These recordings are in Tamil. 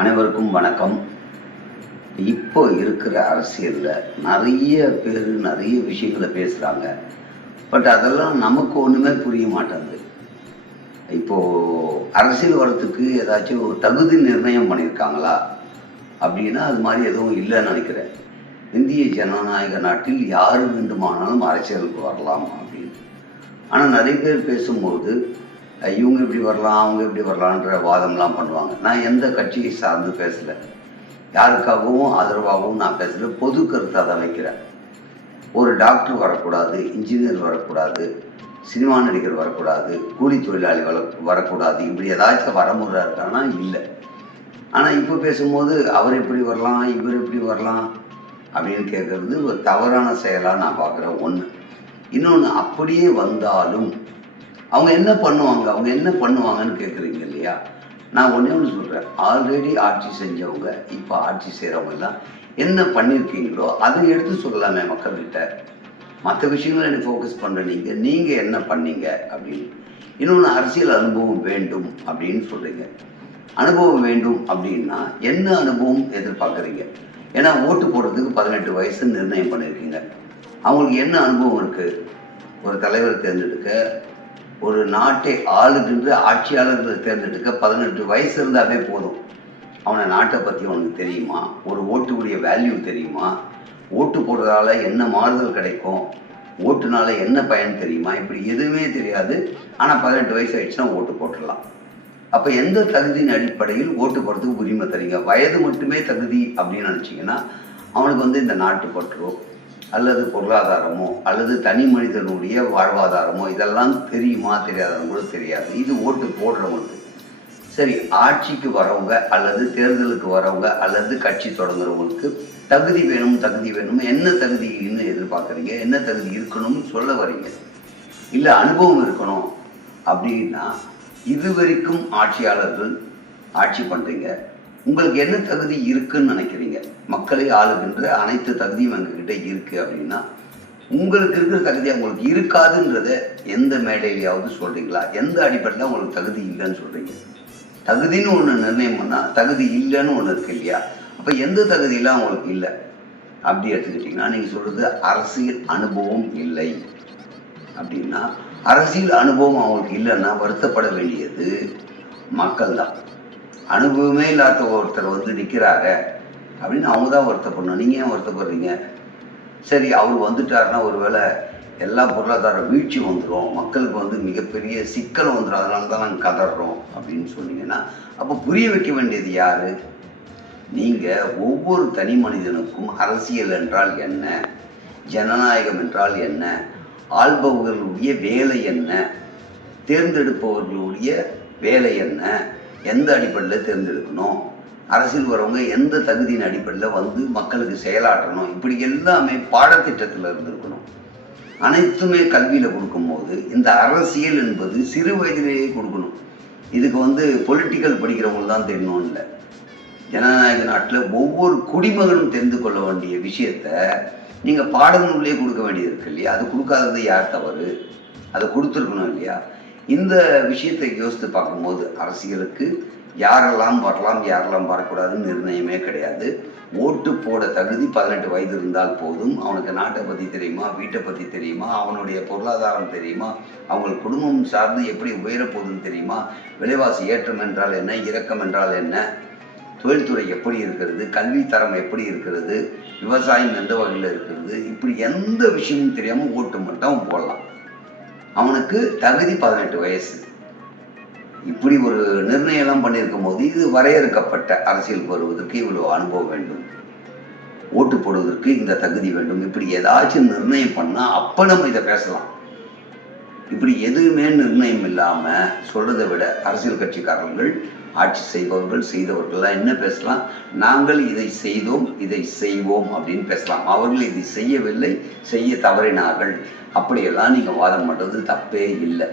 அனைவருக்கும் வணக்கம். இப்போ இருக்கிற அரசியலில் நிறைய பேர் நிறைய விஷயங்களை பேசுகிறாங்க. பட் அதெல்லாம் நமக்கு ஒன்றுமே புரிய மாட்டேங்குது. இப்போது அரசியல் வரத்துக்கு ஏதாச்சும் ஒரு தகுதி நிர்ணயம் பண்ணியிருக்காங்களா அப்படின்னா அது மாதிரி எதுவும் இல்லைன்னு நினைக்கிறேன். இந்திய ஜனநாயக நாட்டில் யார் வேண்டுமானாலும் அரசியலுக்கு வரலாம் அப்படின்னு. ஆனால் நிறைய பேர் பேசும்போது இவங்க இப்படி வரலாம் அவங்க இப்படி வரலான்ற வாதம்லாம் பண்ணுவாங்க. நான் எந்த கட்சியை சார்ந்து பேசலை, யாருக்காகவும் ஆதரவாகவும் நான் பேசலை, பொது கருத்தாக தான் வைக்கிறேன். ஒரு டாக்டர் வரக்கூடாது, இன்ஜினியர் வரக்கூடாது, சினிமா நடிகர் வரக்கூடாது, கூலி தொழிலாளி வரக்கூடாது, இப்படி ஏதாச்சும் வரமுறை இருக்கான்னா இல்லை. ஆனால் இப்போ பேசும்போது அவர் எப்படி வரலாம் இவர் எப்படி வரலாம் அப்படின்னு கேட்குறது ஒரு தவறான செயலாக நான் பார்க்குறேன். ஒன்று. இன்னொன்று, அப்படியே வந்தாலும் அவங்க என்ன பண்ணுவாங்கன்னு கேட்குறீங்க இல்லையா? நான் ஒன்று சொல்கிறேன். ஆல்ரெடி ஆட்சி செஞ்சவங்க இப்போ ஆட்சி செய்கிறவங்க எல்லாம் என்ன பண்ணியிருக்கீங்களோ அதை எடுத்து சொல்லலாமே மக்கள்கிட்ட. மற்ற விஷயங்களை எனக்கு ஃபோக்கஸ் பண்ணுற நீங்கள் என்ன பண்ணீங்க அப்படின்னு. இன்னொன்று, அரசியல் அனுபவம் வேண்டும் அப்படின்னு சொல்கிறீங்க. அனுபவம் வேண்டும் அப்படின்னா என்ன அனுபவம் எதிர்பார்க்குறீங்க? ஏன்னா ஓட்டு போடுறதுக்கு 18 வயசு நிர்ணயம் பண்ணியிருக்கீங்க. அவங்களுக்கு என்ன அனுபவம் இருக்குது? ஒரு தலைவரை தேர்ந்தெடுக்க, ஒரு நாட்டை ஆளுகின்ற ஆட்சியாளர்களை தேர்ந்தெடுக்க 18 வயசு இருந்தாவே போதும். அவனை நாட்டை பற்றி அவனுக்கு தெரியுமா? ஒரு ஓட்டுடைய வேல்யூ தெரியுமா? ஓட்டு போடுறதால என்ன மாறுதல் கிடைக்கும்? ஓட்டுனால என்ன பயன் தெரியுமா? இப்படி எதுவுமே தெரியாது. ஆனால் 18 வயசு ஆயிடுச்சுன்னா ஓட்டு போட்டுடலாம். அப்போ எந்த தகுதியின் அடிப்படையில் ஓட்டு போடுறதுக்கு உரிமை தரீங்க? வயது மட்டுமே தகுதி அப்படின்னு நினச்சிங்கன்னா அவனுக்கு இந்த நாட்டு பற்றோ அல்லது பொருளாதாரமோ அல்லது தனி மனிதனுடைய வாழ்வாதாரமோ இதெல்லாம் தெரியுமா தெரியாதவங்க கூட தெரியாது. இது ஓட்டு போடுறவங்களுக்கு. சரி, ஆட்சிக்கு வரவங்க அல்லது தேர்தலுக்கு வரவங்க அல்லது கட்சி தொடங்குறவங்களுக்கு தகுதி வேணும். என்ன தகுதின்னு எதிர்பார்க்குறீங்க? என்ன தகுதி இருக்கணும்னு சொல்ல வரீங்க? இல்லை அனுபவம் இருக்கணும் அப்படின்னா இது வரைக்கும் ஆட்சியாளர்கள் ஆட்சி பண்ணுறீங்க, உங்களுக்கு என்ன தகுதி இருக்குன்னு நினைக்கிறீங்க? மக்களை ஆளுகின்ற அனைத்து தகுதியும் எங்ககிட்ட இருக்கு அப்படின்னா உங்களுக்கு இருக்கிற தகுதி அவங்களுக்கு இருக்காதுன்றத எந்த மேடையிலையாவது சொல்றீங்களா? எந்த அடிப்படையில் உங்களுக்கு தகுதி இல்லைன்னு சொல்றீங்க? தகுதின்னு ஒன்று நிர்ணயம் பண்ணால் தகுதி இல்லைன்னு ஒன்று இருக்கு இல்லையா? அப்போ எந்த தகுதியெல்லாம் அவங்களுக்கு இல்லை அப்படி எடுத்துக்கிட்டிங்கன்னா நீங்கள் சொல்கிறது அரசியல் அனுபவம் இல்லை அப்படின்னா, அரசியல் அனுபவம் அவங்களுக்கு இல்லைன்னா வருத்தப்பட வேண்டியது மக்கள் தான். அனுபவமே இல்லாத ஒருத்தர் நிற்கிறாரு அப்படின்னு அவங்க தான் வருத்தப்படணும். நீங்கள் ஏன் வருத்தப்படுறீங்க? சரி, அவர் வந்துட்டாருன்னா ஒருவேளை எல்லா பொருளாதார வீழ்ச்சி வந்துடும், மக்களுக்கு மிகப்பெரிய சிக்கல் வந்துடும், அதனால தான் நாங்கள் கதறோம் அப்படின்னு சொன்னீங்கன்னா அப்போ புரிய வைக்க வேண்டியது யாரு? நீங்கள் ஒவ்வொரு தனி மனிதனுக்கும் அரசியல் என்றால் என்ன, ஜனநாயகம் என்றால் என்ன, ஆள்பவர்களுடைய வேலை என்ன, தேர்ந்தெடுப்பவர்களுடைய வேலை என்ன, எந்த அடிப்படையில் தேர்ந்தெடுக்கணும், அரசியல் வரவங்க எந்த தகுதியின் அடிப்படையில் மக்களுக்கு செயலாற்றணும், இப்படி எல்லாமே பாடத்திட்டத்தில் இருந்திருக்கணும். அனைத்துமே கல்வியில் கொடுக்கும்போது இந்த அரசியல் என்பது சிறு வயதிலேயே கொடுக்கணும். இதுக்கு பொலிட்டிக்கல் படிக்கிறவங்க தான் தெரியணும் இல்லை. ஜனநாயக நாட்டில் ஒவ்வொரு குடிமகனும் தெரிந்து கொள்ள வேண்டிய விஷயத்த நீங்கள் பாடநூல்லையே கொடுக்க வேண்டியது இருக்கு இல்லையா? அது கொடுக்காதது யார் தவறு? அதை கொடுத்துருக்கணும் இல்லையா? இந்த விஷயத்தை யோசித்து பார்க்கும்போது அரசியலுக்கு யாரெல்லாம் வரலாம் யாரெல்லாம் வரக்கூடாதுன்னு நிர்ணயமே கிடையாது. ஓட்டு போட தகுதி 18 வயது இருந்தால் போதும். அவனுக்கு நாட்டை பற்றி தெரியுமா, வீட்டை பற்றி தெரியுமா, அவனுடைய பொருளாதாரம் தெரியுமா, அவங்களுக்கு குடும்பம் சார்ந்து எப்படி உயரப்போகுதுன்னு தெரியுமா, விலைவாசி ஏற்றம் என்றால் என்ன, இறக்கம் என்றால் என்ன, தொழில்துறை எப்படி இருக்கிறது, கல்வி தரம் எப்படி இருக்கிறது, விவசாயம் எந்த வகையில் இருக்கிறது, இப்படி எந்த விஷயமும் தெரியாமல் ஓட்டு மட்டும் போடலாம். அவனுக்கு தகுதி 18 வயசு. இப்படி ஒரு நிர்ணயம்லாம் பண்ணியிருக்கும் போது இது வரையறுக்கப்பட்ட அரசியல் வருவதற்கு இவ்வளோ அனுபவம் வேண்டும், ஓட்டு போடுவதற்கு இந்த தகுதி வேண்டும், இப்படி ஏதாச்சும் நிர்ணயம் பண்ணால் அப்போ நம்ம இதை பேசலாம். இப்படி எதுவுமே நிர்ணயம் இல்லாமல் சொல்கிறத விட அரசியல் கட்சிக்காரர்கள், ஆட்சி செய்தவர்கள்லாம் என்ன பேசலாம்? நாங்கள் இதை செய்தோம், இதை செய்வோம் அப்படின்னு பேசலாம். அவர்கள் இதை செய்யவில்லை, செய்ய தவறினார்கள், அப்படியெல்லாம் நீங்கள் வாதம் பண்ணுறது தப்பே இல்லை.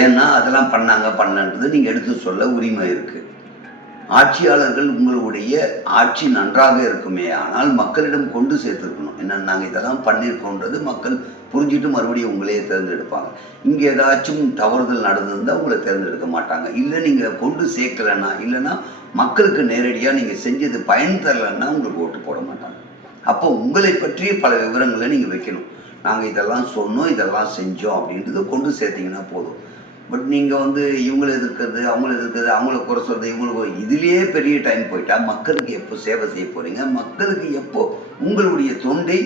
ஏன்னா அதெல்லாம் பண்ணலன்றது நீங்கள் எடுத்து சொல்ல உரிமை இருக்குது. ஆட்சியாளர்கள் உங்களுடைய ஆட்சி நன்றாக இருக்குமே ஆனால் மக்களிடம் கொண்டு சேர்த்துருக்கணும். என்ன நாங்கள் இதெல்லாம் பண்ணியிருக்கோன்றது மக்கள் புரிஞ்சுட்டு மறுபடியும் உங்களையே தேர்ந்தெடுப்பாங்க. இங்கே ஏதாச்சும் தவறுதல் நடந்திருந்தால் உங்களை தேர்ந்தெடுக்க மாட்டாங்க. இல்லை நீங்கள் கொண்டு சேர்க்கலைன்னா, இல்லைன்னா மக்களுக்கு நேரடியாக நீங்கள் செஞ்சது பயன் தரலைன்னா உங்களுக்கு ஓட்டு போட மாட்டாங்க. அப்போ உங்களை பற்றிய பல விவரங்களை நீங்கள் வைக்கணும். நாங்கள் இதெல்லாம் சொன்னோம், இதெல்லாம் செஞ்சோம் அப்படின்றத கொண்டு சேர்த்தீங்கன்னா போதும். பட் நீங்கள் இவங்களை எதிர்க்கிறது, அவங்கள எதிர்க்கிறது, அவங்கள குறை சொல்கிறது, இவங்களுக்கு இதுலேயே பெரிய டைம் போயிட்டா மக்களுக்கு எப்போ சேவை செய்ய போகிறீங்க? மக்களுக்கு எப்போ உங்களுடைய தொண்டை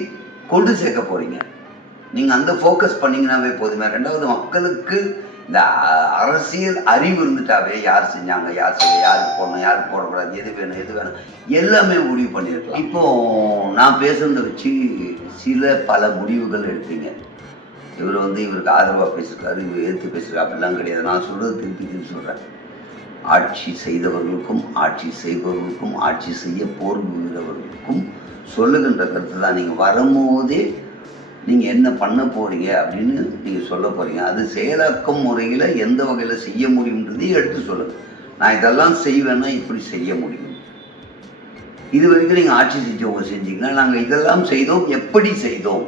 கொண்டு சேர்க்க போகிறீங்க? நீங்கள் அந்த ஃபோக்கஸ் பண்ணிங்கன்னாவே போதுமே. ரெண்டாவது, மக்களுக்கு இந்த அரசியல் அறிவு இருந்துட்டாவே யார் செஞ்சாங்க, யார் செய்ய, யாருக்கு போடணும், யாருக்கு போடக்கூடாது, எது வேணும், எது வேணும் எல்லாமே முடிவு பண்ணியிருக்கலாம். இப்போது நான் பேசுறதை வச்சு பல முடிவுகள் எடுத்தீங்க. இவர் இவருக்கு ஆதரவாக பேசியிருக்காரு, இவர் எதிர்த்து பேசுகிறார், அப்படிலாம் கிடையாது. நான் சொல்கிறது திருப்பி சொல்கிறேன். ஆட்சி செய்தவர்களுக்கும் ஆட்சி செய்பவர்களுக்கும் ஆட்சி செய்ய போர்வுகிறவர்களுக்கும் சொல்லுகின்ற கருத்து தான். நீங்கள் வரும்போதே நீங்கள் என்ன பண்ண போகிறீங்க அப்படின்னு நீங்கள் சொல்ல போகிறீங்க. அது செயலாக்கம் முறையில் எந்த வகையில் செய்ய முடியுன்றதையும் எடுத்து சொல்லுங்கள். நான் இதெல்லாம் செய்வேன்னா இப்படி செய்ய முடியும். இது வரைக்கும் நீங்கள் ஆட்சி செஞ்சவங்க செஞ்சீங்கன்னா நாங்கள் இதெல்லாம் செய்தோம், எப்படி செய்தோம்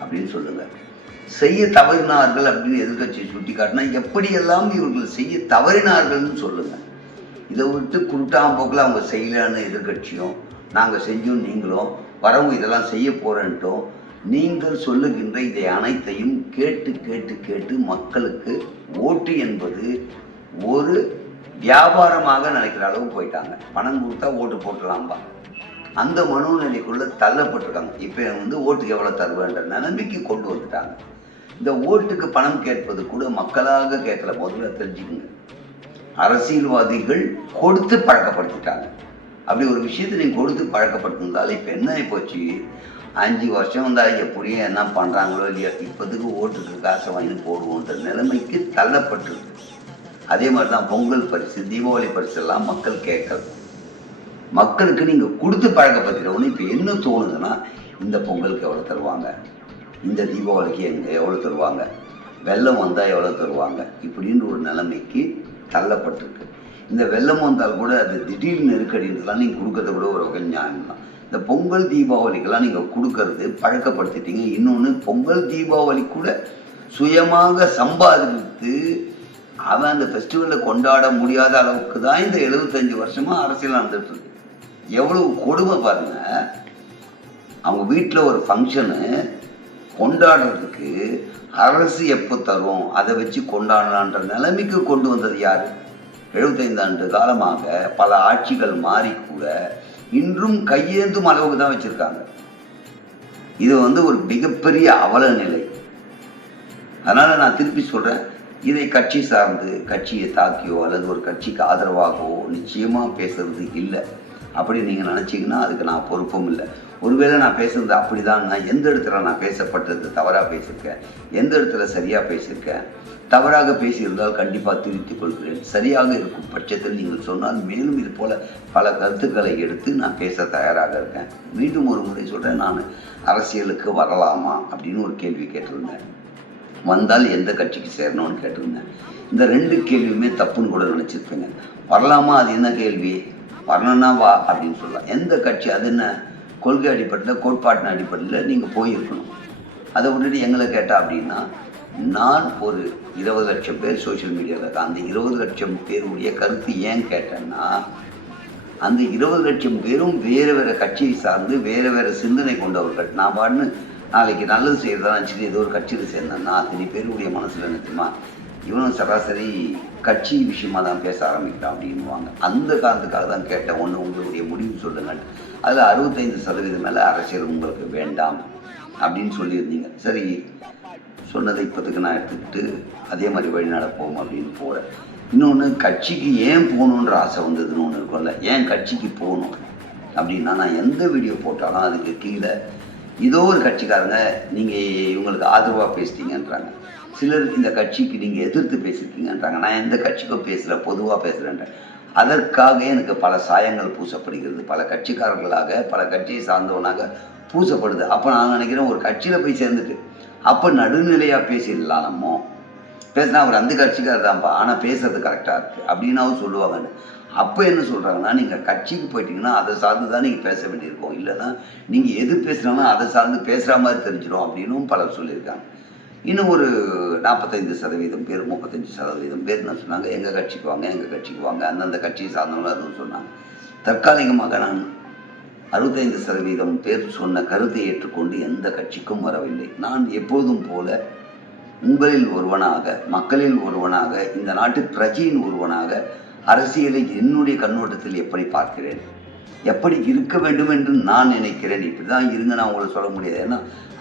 அப்படின்னு சொல்லுங்கள். செய்ய தவறினார்கள் அப்படின்னு எதிர்கட்சியை சுட்டி காட்டினா எப்படியெல்லாம் இவர்கள் செய்ய தவறினார்கள்னு சொல்லுங்கள். இதை விட்டு குருட்டாம்போக்கில் அவங்க செய்யலான்னு எதிர்கட்சியும் நாங்கள் செஞ்சோம் நீங்களும் வரவங்க இதெல்லாம் செய்ய போகிறேன்ட்டோம் நீங்கள் சொல்லுகின்ற இதை அனைத்தையும் கேட்டு கேட்டு கேட்டு மக்களுக்கு ஓட்டு என்பது ஒரு வியாபாரமாக நினைக்கிற அளவு போயிட்டாங்க. பணம் கொடுத்தா ஓட்டு போட்டலாம்பா, அந்த மனோநிலைக்குள்ள தள்ளப்பட்டிருக்காங்க. இப்போ ஓட்டுக்கு எவ்வளோ தருவேன்ற நிலைமைக்கு கொண்டு வந்துட்டாங்க. இந்த ஓட்டுக்கு பணம் கேட்பது கூட மக்களாக கேட்கல. முதல்ல தெரிஞ்சுக்கோங்க, அரசியல்வாதிகள் கொடுத்து பழக்கப்படுத்திட்டாங்க. அப்படி ஒரு விஷயத்தை நீங்கள் கொடுத்து பழக்கப்படுத்திருந்தாலும் இப்போ என்ன போச்சு, 5 வருஷம் வந்தால் எப்படியும் என்ன பண்ணுறாங்களோ இல்லையா, இப்போதுக்கு ஓட்டுக்கு காசை வாங்கி போடுவோன்ற நிலைமைக்கு தள்ளப்பட்டிருக்கு. அதே மாதிரி தான் பொங்கல் பரிசு, தீபாவளி பரிசு எல்லாம் மக்கள் கேட்கல. மக்களுக்கு நீங்கள் கொடுத்து பழக்கப்படுத்திட்டோன்னு இப்போ என்ன தோணுதுன்னா, இந்த பொங்கலுக்கு எவ்வளோ தருவாங்க, இந்த தீபாவளிக்கு எவ்வளோ தருவாங்க, வெள்ளம் வந்தால் எவ்வளோ தருவாங்க, இப்படின்ற ஒரு நிலைமைக்கு தள்ளப்பட்டிருக்கு. இந்த வெள்ளம் வந்தால் கூட அது திடீர் நெருக்கடின்றதுலாம் நீங்கள் கொடுக்கறத விட ஒரு வகை நியாயம் தான். இந்த பொங்கல் தீபாவளிக்கெல்லாம் நீங்கள் கொடுக்கறது பழக்கப்படுத்திட்டீங்க. இன்னொன்று, பொங்கல் தீபாவளி கூட சுயமாக சம்பாதித்து அவன் அந்த ஃபெஸ்டிவலில் கொண்டாட முடியாத அளவுக்கு தான் இந்த 75 வருஷமாக அரசியல் நடந்துட்டு இருக்கு. எவ்வளவு கொடுமை பாருங்க. அவங்க வீட்டில் ஒரு ஃபங்க்ஷனு கொண்டாடுறதுக்கு அரசு எப்போ தரும் அதை வச்சு கொண்டாடலான்ற நிலைமைக்கு கொண்டு வந்தது யார்? 75 ஆண்டு காலமாக பல ஆட்சிகள் மாறி கூட இன்றும் கையேந்தும் அளவுக்கு தான் வச்சிருக்காங்க. இது ஒரு மிகப்பெரிய அவல நிலை. அதனால நான் திருப்பி சொல்றேன், இதை கட்சி சார்ந்து கட்சியை தாக்கியோ அல்லது ஒரு கட்சிக்கு ஆதரவாகவோ நிச்சயமா பேசுறது இல்லை. அப்படி நீங்கள் நினச்சிங்கன்னா அதுக்கு நான் பொறுப்பும் இல்லை. ஒருவேளை நான் பேசுறது அப்படிதான், நான் எந்த இடத்துல நான் பேசப்பட்டது தவறாக பேசியிருக்கேன், எந்த இடத்துல சரியாக பேசியிருக்கேன், தவறாக பேசியிருந்தால் கண்டிப்பாக திருத்திக் கொள்கிறேன். சரியாக இருக்கும் பட்சத்தில் நீங்கள் சொன்னால் மேலும் இது போல் பல கருத்துக்களை எடுத்து நான் பேச தயாராக இருக்கேன். மீண்டும் ஒரு முறை சொல்கிறேன், நான் அரசியலுக்கு வரலாமா அப்படின்னு ஒரு கேள்வி கேட்டிருந்தேன். வந்தால் எந்த கட்சிக்கு சேரணும்னு கேட்டிருந்தேன். இந்த 2 கேள்வியுமே தப்புன்னு கூட நினச்சிருப்பேங்க. வரலாமா, அது என்ன கேள்வி? வரணும்னா வா அப்படின்னு சொல்லலாம். எந்த கட்சி, அது என்ன கொள்கை அடிப்படையில் கோட்பாட்டின் அடிப்படையில் நீங்கள் போயிருக்கணும். அதை விட்டுட்டு எங்களை கேட்டால் அப்படின்னா, நான் ஒரு 20 லட்சம் பேர் சோஷியல் மீடியாவில் இருக்கேன். அந்த 20 லட்சம் பேருடைய கருத்து ஏன் கேட்டேன்னா, அந்த 20 லட்சம் பேரும் வேறு வேறு கட்சியை சார்ந்து வேறு வேறு சிந்தனை கொண்டவர்கள். நான் பாட்டுன்னு நாளைக்கு நல்லது செய்கிறதா நினச்சிட்டு ஏதோ ஒரு கட்சியில் சேர்ந்தேன்னா அத்தனை பேருடைய மனசில் நினைச்சுமா இவனும் சராசரி கட்சி விஷயமா தான் பேச ஆரம்பிக்கிறான் அப்படின்வாங்க. அந்த காரணத்துக்காக தான் கேட்டேன், ஒன்று உங்களுடைய முடிவு சொல்லுங்கள். அதில் 65% மேலே அரசியல் உங்களுக்கு வேண்டாம் அப்படின்னு சொல்லியிருந்தீங்க. சரி, சொன்னதை இப்போதுக்கு நான் எடுத்துக்கிட்டு அதே மாதிரி வழி நடப்போம் அப்படின்னு போகிறேன். இன்னொன்று, கட்சிக்கு ஏன் போகணுன்ற ஆசை வந்ததுன்னு ஒன்று இருக்கும்ல. ஏன் கட்சிக்கு போகணும் அப்படின்னா, நான் எந்த வீடியோ போட்டாலும் அதுக்கு கீழே ஏதோ ஒரு கட்சிக்காரங்க நீங்கள் இவங்களுக்கு ஆதரவாக பேசிட்டீங்கன்றாங்க, சிலர் இந்த கட்சிக்கு நீங்கள் எதிர்த்து பேசியிருக்கீங்கன்றாங்க. நான் எந்த கட்சிக்கும் பேசல, பொதுவாக பேசுகிறேன்றேன். அதற்காக எனக்கு பல சாயங்கள் பூசப்படுகிறது, பல கட்சிக்காரர்களாக பல கட்சியை சார்ந்தவனாக பூசப்படுது. அப்போ நான் நினைக்கிறேன், ஒரு கட்சியில் போய் சேர்ந்துட்டு அப்போ நடுநிலையாக பேசிடலாம். நம்ம பேசினா அவர் அந்த கட்சிக்காரர் தான்ப்பா, ஆனால் பேசுறது கரெக்டாக இருக்குது அப்படின்னாவும் சொல்லுவாங்கன்னு. அப்போ என்ன சொல்கிறாங்கன்னா, நீங்கள் கட்சிக்கு போயிட்டீங்கன்னா அதை சார்ந்து தான் நீங்கள் பேச வேண்டியிருக்கும், இல்லைன்னா நீங்கள் எது பேசுனாலும் அதை சார்ந்து பேசுகிற மாதிரி தெரிஞ்சிடும் அப்படின்னும் பலர் சொல்லியிருக்காங்க. இன்னும் ஒரு 45% பேர் 35% பேர் என்ன சொன்னாங்க, எங்கள் கட்சிக்கு வாங்க, எங்கள் கட்சிக்கு வாங்க, அந்தந்த கட்சியை சார்ந்தவங்க அதுவும் சொன்னாங்க. தற்காலிகமாக நான் 65% பேர் சொன்ன கருத்தை ஏற்றுக்கொண்டு எந்த கட்சிக்கும் வரவில்லை. நான் எப்போதும் போல உங்களில் ஒருவனாக, மக்களில் ஒருவனாக, இந்த நாட்டு பிரஜையின் ஒருவனாக அரசியலை என்னுடைய கண்ணோட்டத்தில் எப்படி பார்க்கிறேன், எப்படி இருக்க வேண்டும் என்று நான் நினைக்கிறேன். இப்படி தான் இருங்க நான் உங்களுக்கு சொல்ல முடியாது. ஏன்னா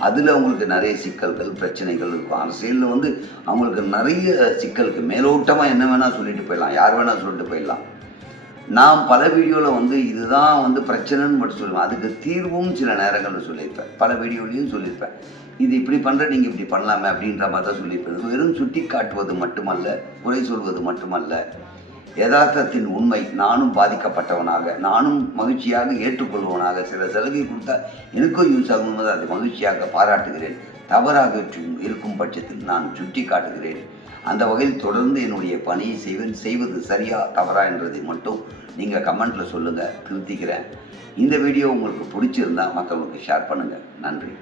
அதில் அவங்களுக்கு நிறைய சிக்கல்கள் பிரச்சனைகள் இருக்கும். அரசியலில் வந்து அவங்களுக்கு நிறைய சிக்கலுக்கு மேலோட்டமாக என்ன வேணால் சொல்லிட்டு போயிடலாம், யார் வேணால் சொல்லிட்டு போயிடலாம். நான் பல வீடியோவில் வந்து இதுதான் வந்து பிரச்சனைன்னு மட்டும் சொல்லுவேன், அதுக்கு தீர்வும் சில நேரங்களில் சொல்லியிருப்பேன், பல வீடியோலையும் சொல்லியிருப்பேன். இது இப்படி பண்ணுற நீங்கள் இப்படி பண்ணலாமே அப்படின்ற மாதிரி தான் சொல்லியிருப்பேன். வெறும் சுட்டி காட்டுவது மட்டுமல்ல, குறை சொல்வது மட்டுமல்ல, யதார்த்தத்தின் உண்மை. நானும் பாதிக்கப்பட்டவனாக, நானும் மகிழ்ச்சியாக ஏற்றுக்கொள்வனாக, சில சலுகை கொடுத்தா எனக்கும் யூஸ் ஆகும் போது அதை மகிழ்ச்சியாக பாராட்டுகிறேன். தவறாக இருக்கும் பட்சத்தில் நான் சுட்டி காட்டுகிறேன். அந்த வகையில் தொடர்ந்து என்னுடைய பணியை செய்வது சரியா தவறா என்றதை மட்டும் நீங்கள் கமெண்ட்டில் சொல்லுங்கள், திருத்திக்கிறேன். இந்த வீடியோ உங்களுக்கு பிடிச்சிருந்தா மற்றவங்களுக்கு ஷேர் பண்ணுங்கள். நன்றி.